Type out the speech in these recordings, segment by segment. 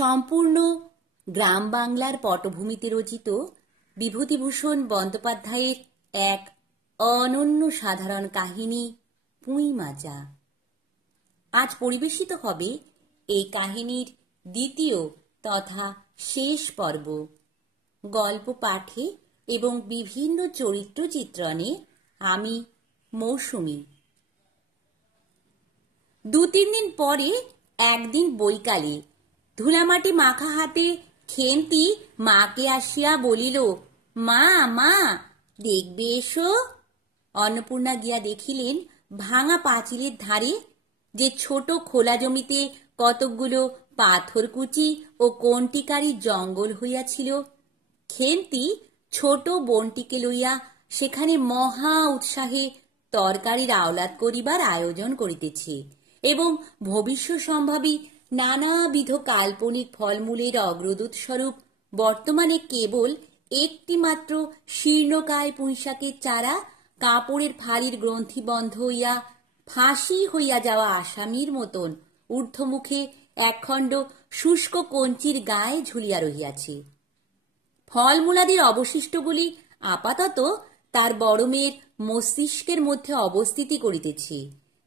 সম্পূর্ণ গ্রাম বাংলার পটভূমিতে রচিত বিভূতিভূষণ বন্দ্যোপাধ্যায়ের এক অনন্য সাধারণ কাহিনী পুঁই মাজা। আজ পরিবেশিত হবে এই কাহিনীর দ্বিতীয় তথা শেষ পর্ব। গল্প পাঠে এবং বিভিন্ন চরিত্র চিত্রণে আমি মৌসুমী। 2-3 দিন পরে একদিন বৈকালে ধুলামাটি মাখা হাতে খেন্তি মাকে আসিয়া বলিল, মা মা দেখবে এসো। অন্নপূর্ণা গিয়া দেখিলেন ভাঙা পাঁচিলের ধারে যে ছোট খোলা জমিতে কতকগুলো পাথরকুচি ও কণ্টিকারী জঙ্গল হইয়াছিল, খেন্তি ছোট বোনটিকে লইয়া সেখানে মহা উৎসাহে তরকারির আওলাদ করিবার আয়োজন করিতেছে এবং ভবিষ্য সম্ভাবী নানাবিধ কাল্পনিক ফলমূলের অগ্রদূত স্বরূপ বর্তমানে কেবল একটি মাত্র শীর্ণকায় পুঁইশাকের চারা কাপড়ের ফাড়ির গ্রন্থি বন্ধ হইয়া ফাঁসি হইয়া যাওয়া আসামির মতন ঊর্ধ্বমুখে একখণ্ড শুষ্ক কঞ্চির গায়ে ঝুলিয়া রহিয়াছে। ফলমূলাদির অবশিষ্টগুলি আপাতত তার বড় মেয়ের মস্তিষ্কের মধ্যে অবস্থিতি করিতেছে,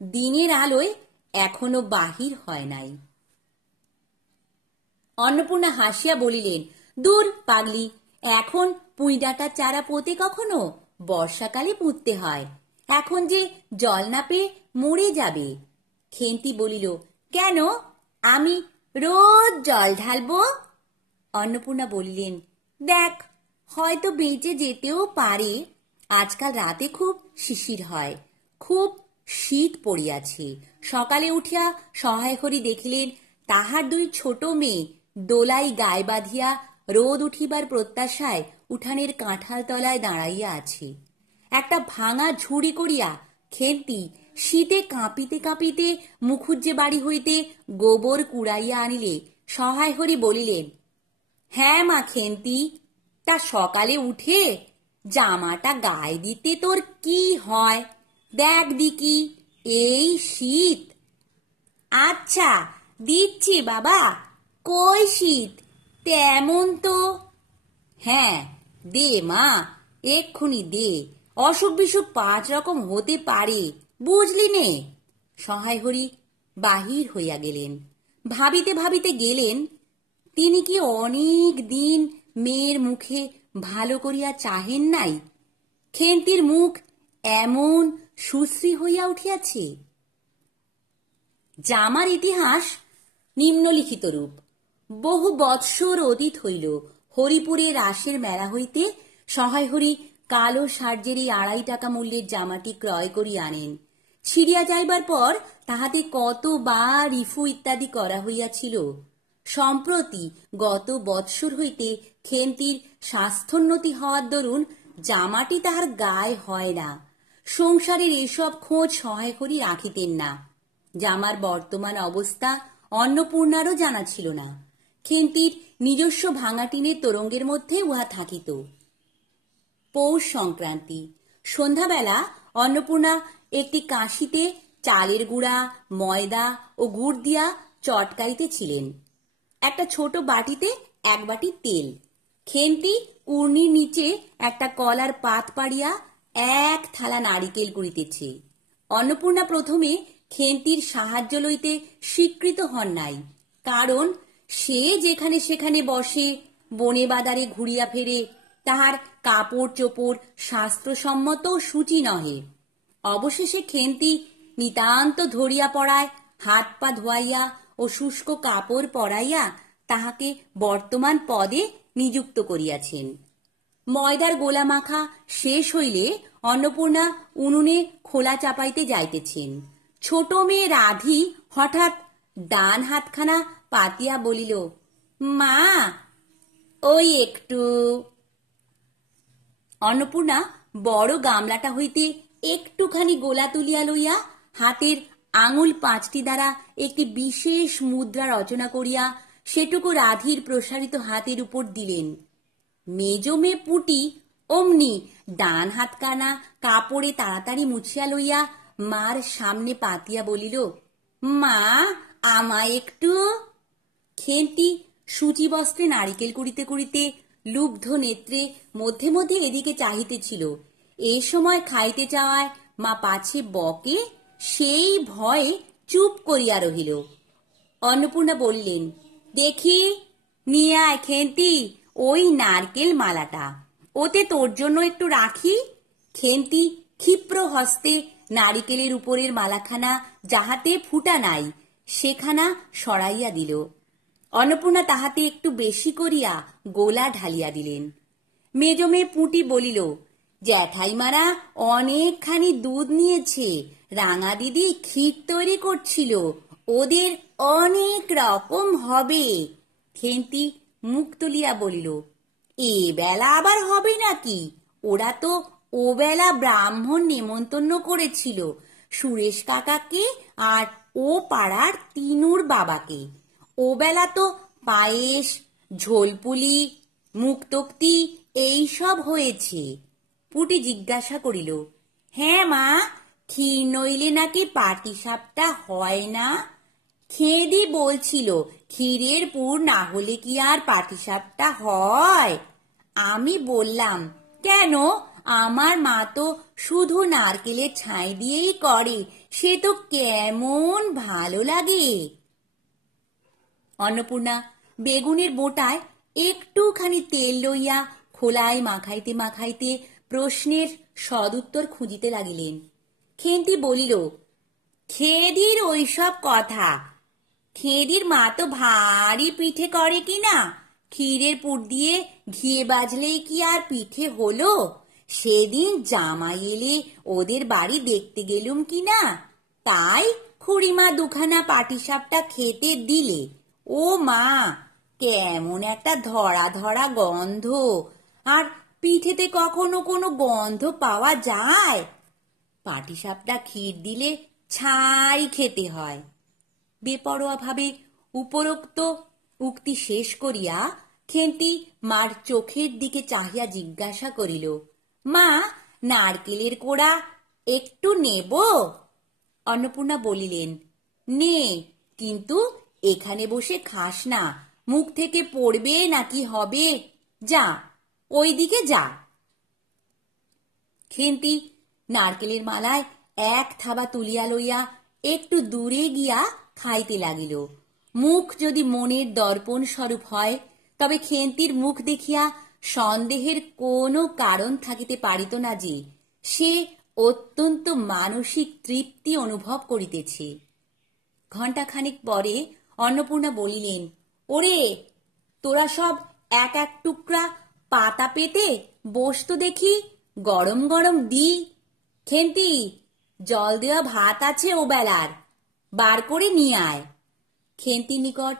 দিনের আলোয় এখনো বাহির হয় নাই। অন্নপূর্ণা হাসিয়া বলিলেন, দূর পাগলি, এখন পুঁই ডাঁটার চারা পোঁতে কখনো? বর্ষাকালে পুঁততে হয়, এখন যে জল না পেয়ে মরে যাবে। খেন্তি বলিল, কেন, আমি রোজ জল ঢালবো? অন্নপূর্ণা বলিলেন, দেখ, হয়তো বেঁচে যেতেও পারে। আজকাল রাতে খুব শিশির হয়, খুব শীত পড়িয়াছে। সকালে উঠিয়া সহায় করি দেখিলেন তাহার 2 ছোট মেয়ে দোলাই গায়ে বাঁধিয়া রোদ উঠিবার প্রত্যাশায় উঠানের কাঁঠাল তলায় দাঁড়াইয়া আছে। একটা ভাঙা ঝুড়ি করিয়া খেন্তি শীতে কাঁপিতে কাঁপিতে মুখুজ্জে বাড়ি হইতে গোবর কুড়াইয়া আনিলে সহায় হরি বলিলেন, হ্যাঁ মা খেন্তি, তা সকালে উঠে জামাটা গায়ে দিতে তোর কি হয় দেখ দিকি, এই শীত। আচ্ছা দিচ্ছি বাবা, কই শীত তেমন তো। হ্যাঁ দে মা, এক্ষুনি দে, অসুখ বিসুখ 5 রকম হতে পারে, বুঝলি নে। সহায় হরি বাহির হইয়া গেলেন। ভাবিতে ভাবিতে গেলেন, তিনি কি অনেক দিন মেয়ের মুখে ভালো করিয়া চাহেন নাই? খেন্তির মুখ এমন সুশ্রী হইয়া উঠিয়াছে। জামার ইতিহাস নিম্নলিখিত রূপ। বহু বৎসর অতীত হইল, হরিপুরে রাসের মেলা হইতে সহায় হরি কালো সার্জেরি 2.5 টাকা মূল্যের জামাটি ক্রয় করিয়া আনেন। ছিড়িয়া যাইবার পর তাহাতে কতবার রিফু ইত্যাদি করা হইয়াছিল। সম্প্রতি গত বৎসর হইতে খেন্তির স্বাস্থ্যোন্নতি হওয়ার দরুন জামাটি তাহার গায়ে হয় না। সংসারের এসব খোঁজ সহায় করি রাখিতেন না। জামার বর্তমান অবস্থা অন্নপূর্ণারও জানা ছিল না। খেন্তির নিজস্ব ভাঙা টিনের তোরঙ্গের মধ্যে উহা থাকিত। পৌষ সংক্রান্তি সন্ধ্যাবেলা অন্নপূর্ণা একটি কাশিতে চালের গুঁড়া, ময়দা ও গুড় দিয়া চটকাইতেছিলেন। একটা ছোট বাটিতে 1 বাটি তেল। খেন্তি উর্নির নিচে একটা কলার পাত পাড়িয়া 1 থালা নারিকেল কুড়িতেছে। অন্নপূর্ণা প্রথমে খেন্তির সাহায্য লইতে স্বীকৃত হন নাই, কারণ সে যেখানে সেখানে বসে, বনে বাদারে ঘুরিয়া ফেরে, তাহার কাপড় চোপড় শাস্ত্রসম্মত সূচি নহে। অবশেষে খেন্তি নিতান্ত ধরিয়া পড়ায় হাত পা ধোয়াইয়া ও শুষ্ক কাপড় পরাইয়া তাহাকে বর্তমান পদে নিযুক্ত করিয়াছেন। ময়দার গোলা মাখা শেষ হইলে অন্নপূর্ণা উনুনে খোলা চাপাইতে যাইতেছেন। ছোট মেয়ে রাধি হঠাৎ ডান হাতখানা পাতিয়া বলিল, মা ওই একটু। অন্নপূর্ণা বড় গামলাটা হইতে একটুখানি গোলা তুলিয়া লইয়া হাতের আঙুল 5টি দ্বারা একটি বিশেষ মুদ্রা রচনা করিয়া সেটুকু রাধির প্রসারিত হাতের উপর দিলেন। মেজ মেয়ে পুটি অমনি ডান হাতখানা কাপড়ে তাড়াতাড়ি মুছিয়া লইয়া মার সামনে পাতিয়া বলিল, মা আমায় একটু। খেন্তি সূচি বস্ত্রে নারিকেল কুড়িতে কুড়িতে লুব্ধ নেত্রে মধ্যে মধ্যে এদিকে চাহিতেছিল। এই সময় খাইতে চাওয়ায় মা পাছে বকে, সেই ভয়ে চুপ করিয়া রহিল। অন্নপূর্ণা বললেন, দেখি নিয়ে আয় খেন্তি ওই নারকেল মালাটা, ওতে তোর জন্য একটু রাখি। খেন্তি ক্ষিপ্র হস্তে নারিকেলের উপরের মালাখানা যাহাতে ফুটা নাই সেখানা সরাইয়া দিল। অন্নপূর্ণা তাহাতে একটু বেশি করিয়া গোলা ঢালিয়া দিলেন। মেজমে পুঁটি বলিল, জ্যাঠাইমারা অনেকখানি দুধ নিয়েছে, রাঙা দিদি ক্ষীর তৈরি করছিল, ওদের অনেক রকম হবে। খেন্তি মুখ তুলিয়া বলিল, এ বেলা আবার হবে নাকি? ওরা তো ও বেলা ব্রাহ্মণ নেমন্তন্ন করেছিল, সুরেশ কাকাকে আর ও পাড়ার তিনুর বাবাকে। ও বেলা তো পায়েস, ঝোলপুলি, মুক্তোক্তি এইসব হয়েছে। পুটি জিজ্ঞাসা করিল, হ্যাঁ মা, ক্ষীর নইলে নাকি পাটিসাপটা হয় না? খেদি বলছিল, ক্ষীরের পুর না হলে কি আর পাটিসাপটা হয়? আমি বললাম, কেন, আমার মা তো শুধু নারকেলের ছাই দিয়েই করে, সে তো কেমন ভালো লাগে। অন্নপূর্ণা বেগুনের বোঁটায় একটুখানি তেল লইয়া খোলায় মাখাইতে মাখাইতে প্রশ্নের সদুত্তর খুঁজিতে লাগিলেন। খেন্তি বলিল, খেদির ওইসব কথা, খেদির মা তো ভারী পিঠে করে কিনা, ক্ষীরের পুর দিয়ে ঘিয়ে বাজলেই কি আর পিঠে হলো? সেদিন জামাই এলে ওদের বাড়ি দেখতে গেলুম কিনা, তাই খুড়িমা দুখানা পাটিসাপটা খেতে দিলে। ও মা, কেমন একটা ধরা ধরা গন্ধ, আর পিঠেতে কখনো কোনো গন্ধ পাওয়া যায়? পাটিসাপটা ক্ষীর দিলে ছাই খেতে হয়। বেপরোয়া ভাবে উপরোক্ত উক্তি শেষ করিয়া খেন্তি মার চোখের দিকে চাহিয়া জিজ্ঞাসা করিল, মা, নারকেলের কোড়া একটু নেব? অন্নপূর্ণা বলিলেন, নে, কিন্তু এখানে বসে খাস না, মুখ থেকে পড়বে নাকি হবে, যা ওই দিকে যা। খেন্তি নারকেলের মালায় এক থাবা তুলিয়া লইয়া একটু দূরে গিয়া খাইতে লাগিল। মুখ যদি মনের দর্পণ স্বরূপ হয়, তবে খেন্তির মুখ দেখিয়া সন্দেহের কোনো কারণ থাকিতে পারিত না যে সে অত্যন্ত মানসিক তৃপ্তি অনুভব করিতেছে। ঘণ্টাখানেক পরে অন্নপূর্ণা বলিলেন, ওরে, তোরা সব এক এক টুকরা পাতা পেতে বসতো দেখি, গরম গরম দি। খেন্তি, জল দেওয়া ভাত আছে ও বেলার, বার করে নিয়ে আয়। খেন্তির নিকট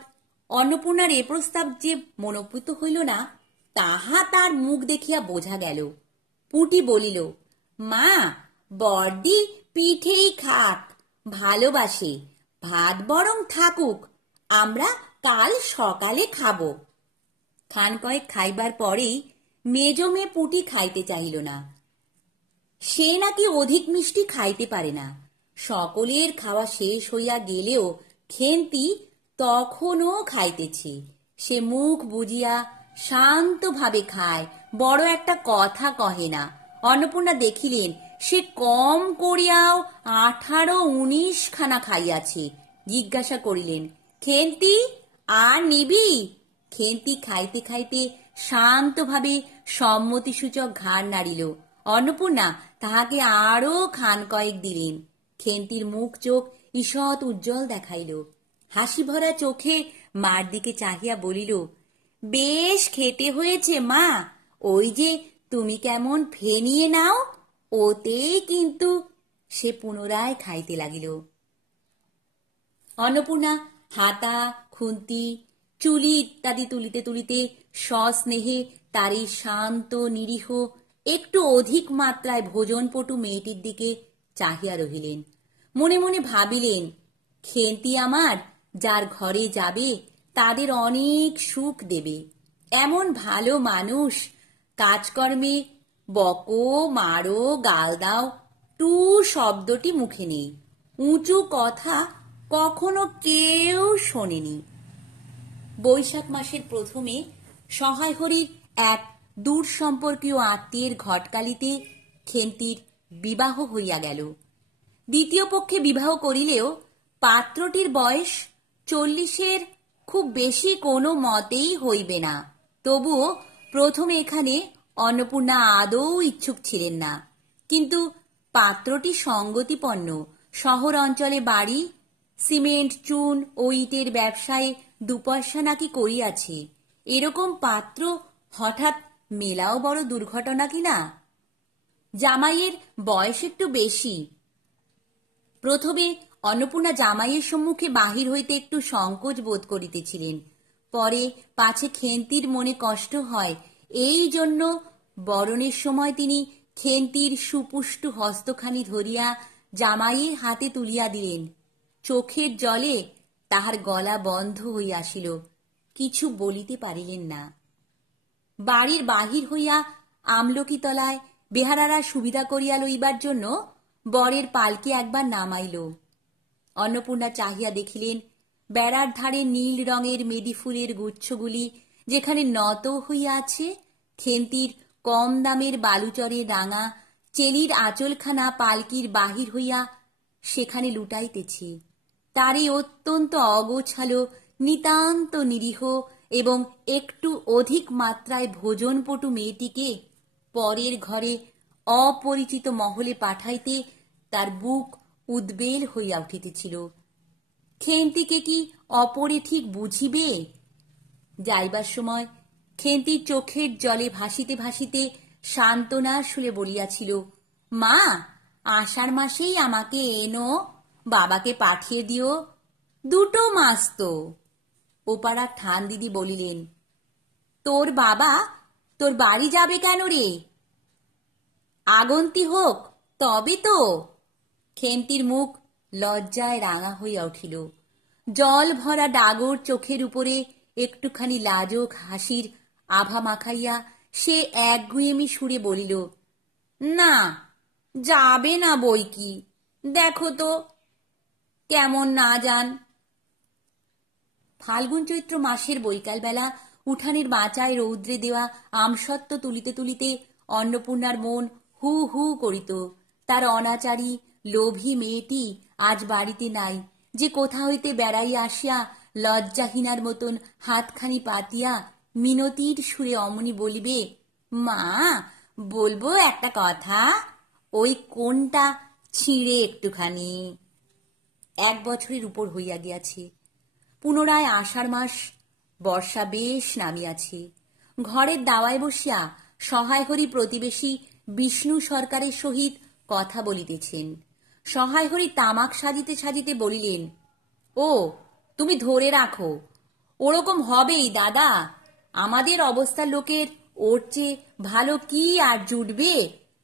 অন্নপূর্ণার এ প্রস্তাব যে মনোপুত হইল না, তাহা তার মুখ দেখিয়া বোঝা গেল। পুঁটি বলিল, মা, বড়দি পিঠেই খাক, ভালোবাসে, ভাত বরং থাকুক, আমরা কাল সকালে খাব। খান কয়েক খাইবার পরেই মেজমে পুঁটি খাইতে চাহিল না। সে নাকি অধিক মিষ্টি খাইতে পারে না। সকলের খাওয়া শেষ হইয়া গেলেও খেন্তি তখনও খাইতেছে। সে মুখ বুজিয়া শান্তভাবে খায়, বড় একটা কথা কহে না। অন্নপূর্ণা দেখিলেন সে কম করিয়াও 18-19 খানা খাইয়াছে। জিজ্ঞাসা করিলেন, খেন্তি, আর নিবি? খেন্তি খাইতে খাইতে শান্তভাবে সম্মতিসূচক ঘাড় নাড়িল। অন্নপূর্ণা তাহাকে আরো খান কয়েক দিলেন। খেন্তির মুখ চোখ ঈষৎ উজ্জ্বল দেখাইল। হাসি ভরা চোখে মার দিকে চাহিয়া বলিল, বেশ খেতে হয়েছে মা, ওই যে তুমি কেমন ফেনিয়ে নাও, ওতেই কিন্তু। সে পুনরায় খাইতে লাগিল। অন্নপূর্ণা হাতা, খুন্তি, চুলি ইত্যাদি তুলিতে তুলিতে সস্নেহে তার এই শান্ত নিরীহ একটু অধিক মাত্রায় ভোজনপটু মেয়েটির দিকে চাহিয়া রহিলেন। মনে মনে ভাবিলেন, খেন্তি আমার যার ঘরে যাবে তাদের অনেক সুখ দেবে। এমন ভালো মানুষ, কাজকর্মে বকো, মারো, গাল দাও, টু শব্দটি মুখে নেই, উঁচু কথা কখনো কেউ শোনেনি। বৈশাখ মাসের প্রথমে সহায় হরির এক দূর সম্পর্কীয় আত্মীয়ের ঘটকালিতে খেন্তির বিবাহ হইয়া গেল। দ্বিতীয় পক্ষে বিবাহ করিলেও পাত্রটির বয়স 40-এর খুব বেশি কোনো মতেই হইবে না। তবুও প্রথমে এখানে অন্নপূর্ণা আদৌ ইচ্ছুক ছিলেন না। কিন্তু পাত্রটি সঙ্গতিপন্ন, শহর অঞ্চলে বাড়ি, সিমেন্ট, চুন ও ইটের ব্যবসায় 2 পয়সা নাকি করিয়াছে, এরকম পাত্র হঠাৎ মেলাও বড় দুর্ঘটনা কিনা। জামাইয়ের বয়স একটু বেশি। প্রথমে অন্নপূর্ণা জামাইয়ের সম্মুখে বাহির হইতে একটু সংকোচ বোধ করিতেছিলেন। পরে পাছে খেন্তির মনে কষ্ট হয়, এই জন্য বরণের সময় তিনি খেন্তির সুপুষ্টু হস্তখানি ধরিয়া জামাইয়ের হাতে তুলিয়া দিলেন। চোখের জলে তাহার গলা বন্ধ হইয়া আসিল, কিছু বলিতে পারিলেন না। বাড়ির বাহির হইয়া আমলকিতলায় বেহারারা সুবিধা করিয়া লইবার জন্য বরের পালকি একবার নামাইল। অন্নপূর্ণা চাহিয়া দেখিলেন বেড়ার ধারে নীল রঙের মেদি ফুলের গুচ্ছগুলি যেখানে নত হইয়া আছে, খেন্তির কম দামের বালুচরে রাঙা চেলির আঁচলখানা পালকির বাহির হইয়া সেখানে লুটাইতেছে। তারই অত্যন্ত অগোছালো, নিতান্ত নিরীহ এবং একটু অধিক মাত্রায় ভোজনপটু মেয়েটিকে পরের ঘরে অপরিচিত মহলে পাঠাইতে তার বুক উদ্বেল হইয়া উঠিতেছিল। খেন্তিকে কি অপরে ঠিক বুঝিবে? যাইবার সময় খেন্তির চোখের জলে ভাসিতে ভাসিতে সান্ত্বনার সুরে বলিয়াছিল, মা, আষাঢ় মাসেই আমাকে এনো, বাবাকে পাঠিয়ে দিও, 2 মাস তো। ওপাড়ার ঠান দিদি বলিলেন, তোর বাবা তোর বাড়ি যাবে কেন রে? আগন্তি হোক তবে তো। খেন্তির মুখ লজ্জায় রাঙা হইয়া উঠিল। জল ভরা ডাগর চোখের উপরে একটুখানি লাজক হাসির আভা মাখাইয়া সে একগুঁয়েমি সুরে বলিল, না, যাবে না বই কি, দেখো তো কেমন না যান। ফাল্গুন চৈত্র মাসের বৈকালবেলা উঠানের বাঁচায় রৌদ্রে দেওয়া আমসত্ত্ব তুলিতে তুলিতে অন্নপূর্ণার মন হু হু করিত। তার অনাচারী লোভী মেয়েটি আজ বাড়িতে নাই, যে কোথা হইতে বেড়াইয়া আসিয়া লজ্জাহীনার মতন হাতখানি পাতিয়া মিনতির সুরে অমনি বলিবে, মা, বলবো একটা কথা, ওই কোনটা ছিঁড়ে একটুখানি। 1 বছরের উপর হইয়া গিয়াছে। পুনরায় আষাঢ় মাস, বর্ষা বেশ নামিয়াছে। ঘরের দাওয়ায় বসিয়া সহায় হরি প্রতিবেশী বিষ্ণু সরকারের সহিত কথা বলিতেছেন। সহায় হরি তামাক সাজিতে সাজিতে বলিলেন, ও, তুমি ধরে রাখো, ওরকম হবেই দাদা। আমাদের অবস্থার লোকের ওর চেয়ে ভালো কি আর জুটবে?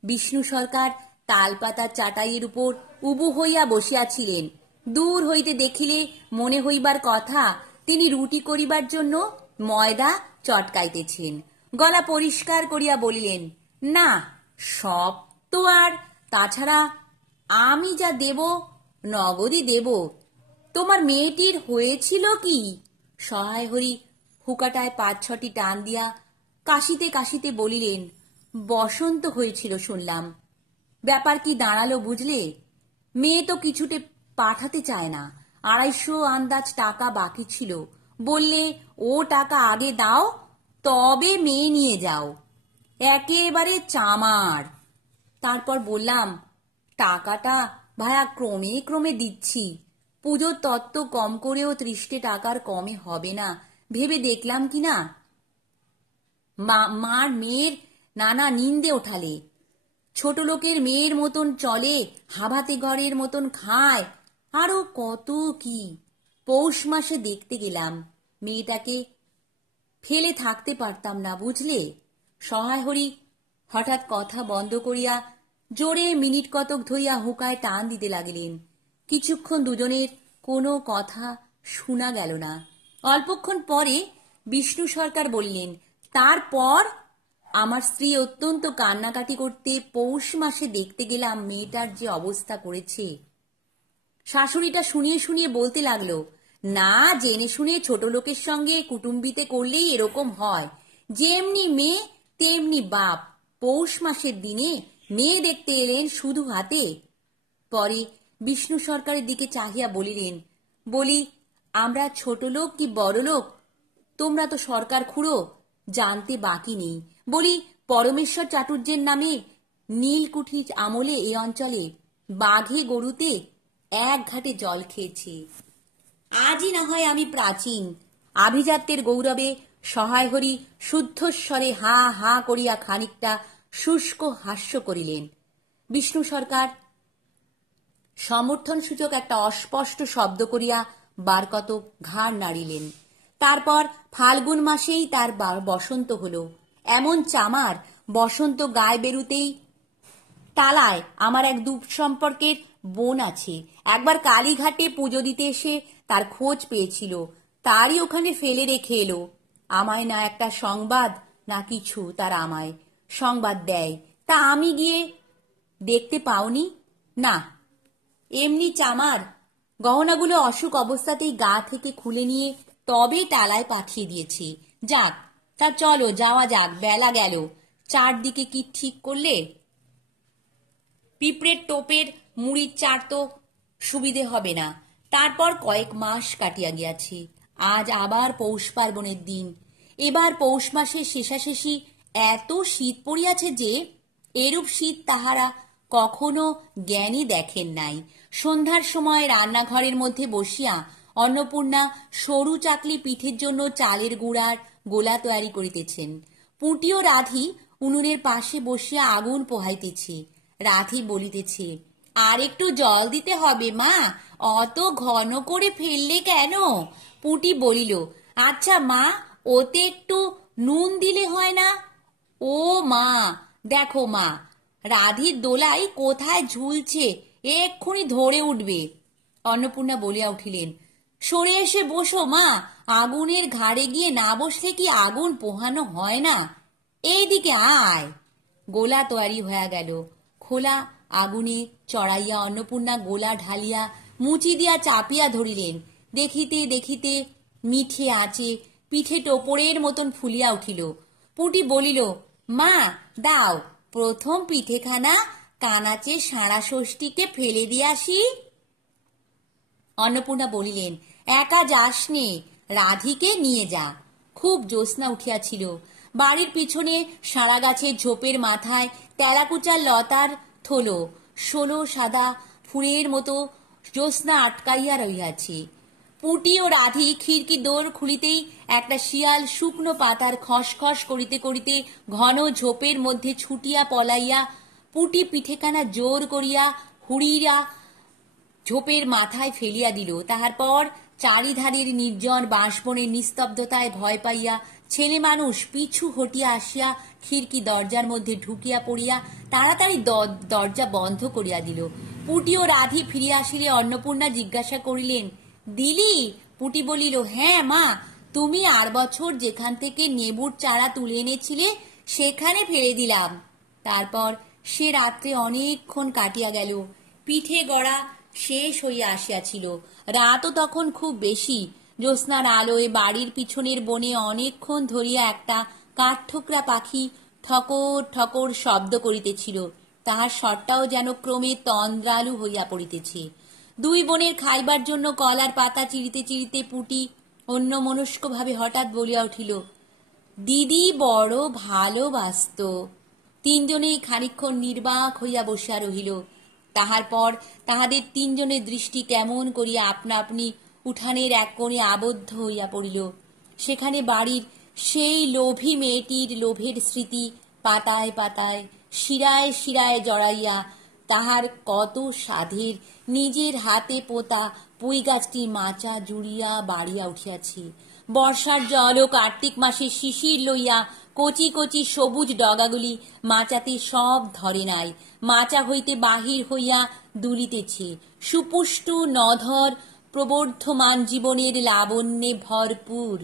বিষ্ণু সরকার তালপাতার চাটাইয়ের উপর উবু হইয়া বসিয়াছিলেন। দূর হইতে দেখিলে মনে হইবার কথা তিনি রুটি করিবার জন্য ময়দা চটকাইতেছেন। গলা পরিষ্কার করিয়া বলিলেন, না, সব তো, আর তাছাড়া আমি যা দেব নগদই দেব। তোমার মেয়েটির হয়েছিল কি? সহায় হরি হুকাটায় 5-6টি টান দিয়া কাশিতে কাশিতে বলিলেন, বসন্ত হয়েছিল শুনলাম। ব্যাপার কি দাঁড়ালো বুঝলে? মেয়ে তো কিছুতে পাঠাতে চায় না। 250 আন্দাজ টাকা বাকি ছিল। বললে ও টাকা আগে দাও, তবে মেয়ে নিয়ে যাও। একেবারে চামার। তারপর বললাম, টাকাটা ভায়া ক্রমে ক্রমে দিচ্ছি, পুজোর তত্ত্ব কম করেও 30 টাকার কমে হবে না ভেবে দেখলাম কিনা। মার মেয়ের নানা নিন্দে ওঠালে, ছোট লোকের মেয়ের মতন চলে, হাবাতে ঘরের মতন খায়, আরো কত কি। পৌষ মাসে দেখতে গেলাম, মেয়েটাকে ফেলে থাকতে পারতাম না বুঝলে। সহায় হরি হঠাৎ কথা বন্ধ করিয়া জোরে মিনিট কতক ধরিয়া হুকায় টান দিতে লাগিলেন। কিছুক্ষণ দুজনের কোনো কথা শোনা গেল না। অল্পক্ষণ পরে বিষ্ণু সরকার বললেন, তারপর আমার স্ত্রী অত্যন্ত কান্নাকাটি করতে পৌষ মাসে দেখতে গেলাম মেয়েটার যে অবস্থা করেছে। শাশুড়িটা শুনিয়ে শুনিয়ে বলতে লাগলো, না জেনে শুনে ছোট লোকের সঙ্গে কুটুম্বিতে করলেই এরকম হয়। যেমনি মেয়ে তেমনি বাপ। পৌষ মাসের দিনে মেয়ে দেখতে এলেন শুধু হাতে। পরে বিষ্ণু সরকারের দিকে চাহিয়া বলিলেন, বলি আমরা ছোট লোক কি বড় লোক, তোমরা তো সরকার খুঁড়ো, জানতে বাকি নেই। বলি পরমেশ্বর চাটুর্যের নামে নীলকুঠির আমলে এ অঞ্চলে বাঘে গরুতে এক ঘাটে জল খেয়েছে। আজই না হয় আমি প্রাচীন। আভিজাত্যের গৌরবে সহায় হরি শুদ্ধস্বরে হা হা করিয়া খানিকটা শুষ্ক হাস্য করিলেন। বিষ্ণু সরকার সমর্থন সূচক একটা অস্পষ্ট শব্দ করিয়া বার কত ঘাড় নাড়িলেন। তারপর ফাল্গুন মাসেই তার বসন্ত হলো। এমন চামার বসন্ত গায়ে বেরুতেই তালায় আমার এক দূর সম্পর্কের বোন আছে, একবার কালীঘাটে পুজো দিতে এসে তার খোঁজ পেয়েছিল, তারই ওখানে ফেলে রেখে এলো। আমায় না একটা সংবাদ না কিছু, তার আমায় সংবাদ দেয়, তা আমি গিয়ে দেখতে পাওনি না। এমনি চামার গহনাগুলো অসুখ অবস্থাতেই গা থেকে খুলে নিয়ে তবে টালায় পাঠিয়ে দিয়েছি। যাক, তা চলো যাওয়া যাক, বেলা গেল। চারদিকে কি ঠিক করলে? পিঁপড়ের টোপের মুড়ির চার তো সুবিধে হবে না। তারপর কয়েক মাস কাটিয়া গিয়াছে। আজ আবার পৌষ পার্বণের দিন। এবার পৌষ মাসের শেষাশেষি এত শীত পড়িয়াছে যে এরূপ শীত তাহারা কখনো জ্ঞানী দেখেন নাই। সন্ধ্যার সময় রান্নাঘরের মধ্যে বসিয়া অন্নপূর্ণা সরু চাকলি পিঠের জন্য চালের গুঁড়ার গোলা তৈরি করিতেছেন। পুঁটি ও রাধি উনুনের পাশে বসিয়া আগুন পোহাইতেছে। রাধি বলিতেছে, আর একটু জল দিতে হবে মা, অত ঘন করে ফেললে কেন? পুঁটি বলিল, আচ্ছা মা, ওতে একটু নুন দিলে হয় না? ও মা, দেখো মা, রাধির দোলাই কোথায় ঝুলছে, এক্ষুনি ধরে উঠবে। অন্নপূর্ণা বলিয়া উঠিলেন, সরে এসে বসো মা, আগুনের ঘাড়ে গিয়ে না বসলে কি আগুন পোহানো হয় না? এইদিকে আয়। গোলা তৈরি হয়ে গেল। খোলা আগুনে চড়াইয়া অন্নপূর্ণা গোলা ঢালিয়া মুচি দিয়া চাপিয়া ধরিলেন। দেখিতে দেখিতে মিঠে আঁচে পিঠে টোপরের মতন ফুলিয়া উঠিল। পুঁটি বলিল, মা দাও, প্রথম পিঠেখানা কানাচে সাঁড়া ষষ্ঠীকে ফেলে দিয়ে আসি। অন্নপূর্ণা বলিলেন, একা যাস নে, রাধিকে নিয়ে যা। খুব জ্যোৎস্না উঠিয়াছিল। বাড়ির পিছনে সারা গাছের ঝোপের মাথায় তেলাকুচার লতার থলো ষোলো সাদা ফুলের মতো জ্যোৎস্না আটকাইয়া রহিয়াছে। পুঁটি ও রাধি খিড়কি দোর খুলিতেই একটা শিয়াল শুকনো পাতার খসখস করিতে করিতে ঘন ঝোপের মধ্যে ছুটিয়া পলাইয়া পুঁটি পিঠেখানা জোর করিয়া হুড়িয়া ঝোপের মাথায় ফেলিয়া দিল। তাহার পর চারিধারের নির্জন বাঁশবনের নিস্তব্ধতায় ভয় পাইয়া ছেলে মানুষ পিছু হটিয়া আসিয়া খিড়কি দরজার মধ্যে ঢুকিয়া পড়িয়া তাড়াতাড়ি দরজা বন্ধ করিয়া দিল। পুঁটি ও রাধি ফিরিয়া আসিলে অন্নপূর্ণা জিজ্ঞাসা করিলেন, দিলি? পুঁটি বলিল, হ্যাঁ মা, তুমি আর বছর যেখান থেকে নেবুর চারা তুলে এনেছিলে সেখানে ফেলে দিলাম। তারপর সে রাত্রে অনেকক্ষণ কাটিয়া গেল। পিঠে গড়া শেষ হইয়া আসিয়াছিল। রাতও তখন খুব বেশি। জ্যোৎস্নার আলোয় বাড়ির পিছনের বনে অনেকক্ষণ ধরিয়া একটা কাঠঠোকরা পাখি ঠকর ঠকর শব্দ করিতেছিল। তাহার স্বরটাও যেন ক্রমে তন্দ্রালু হইয়া পড়িতেছে। দুই বোনের খাইবার জন্য কলার পাতা চিরিতে চিরিতে পুঁটি অন্যমনস্কভাবে হঠাৎ বলিয়া উঠিল, দিদি বড় ভালোবাসত। তিনজনেই খানিকক্ষণ নির্বাক হইয়া বসিয়া রহিল। তাহার পর তাহাদের তিনজনের দৃষ্টি কেমন করিয়া আপনা আপনি উঠানের এক কোণে আবদ্ধ হইয়া পড়িল। সেখানে বাড়ির সেই লোভী মেয়েটির লোভের স্মৃতি পাতায় পাতায় শিরায় শিরায় জড়াইয়া তাহার কত সাধের নিজের হাতে পোতা পুঁই গাছটি মাচা জুড়িয়া বাড়িয়া উঠিয়াছে। বর্ষার জল ও কার্তিক মাসের শিশির লইয়া কচি কচি সবুজ ডগাগুলি মাচাতে সব ধরে নাই, মাচা হইতে বাহির হইয়া দুলিতেছে। সুপুষ্টু নধর প্রবর্ধমান জীবনের লাবণ্যে ভরপুর।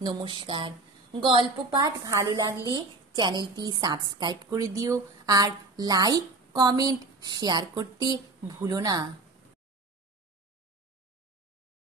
নমস্কার। গল্প পাঠ ভালো লাগলে চ্যানেলটি সাবস্ক্রাইব করে দিও আর লাইক, কমেন্ট, শেয়ার করতে ভুলো না।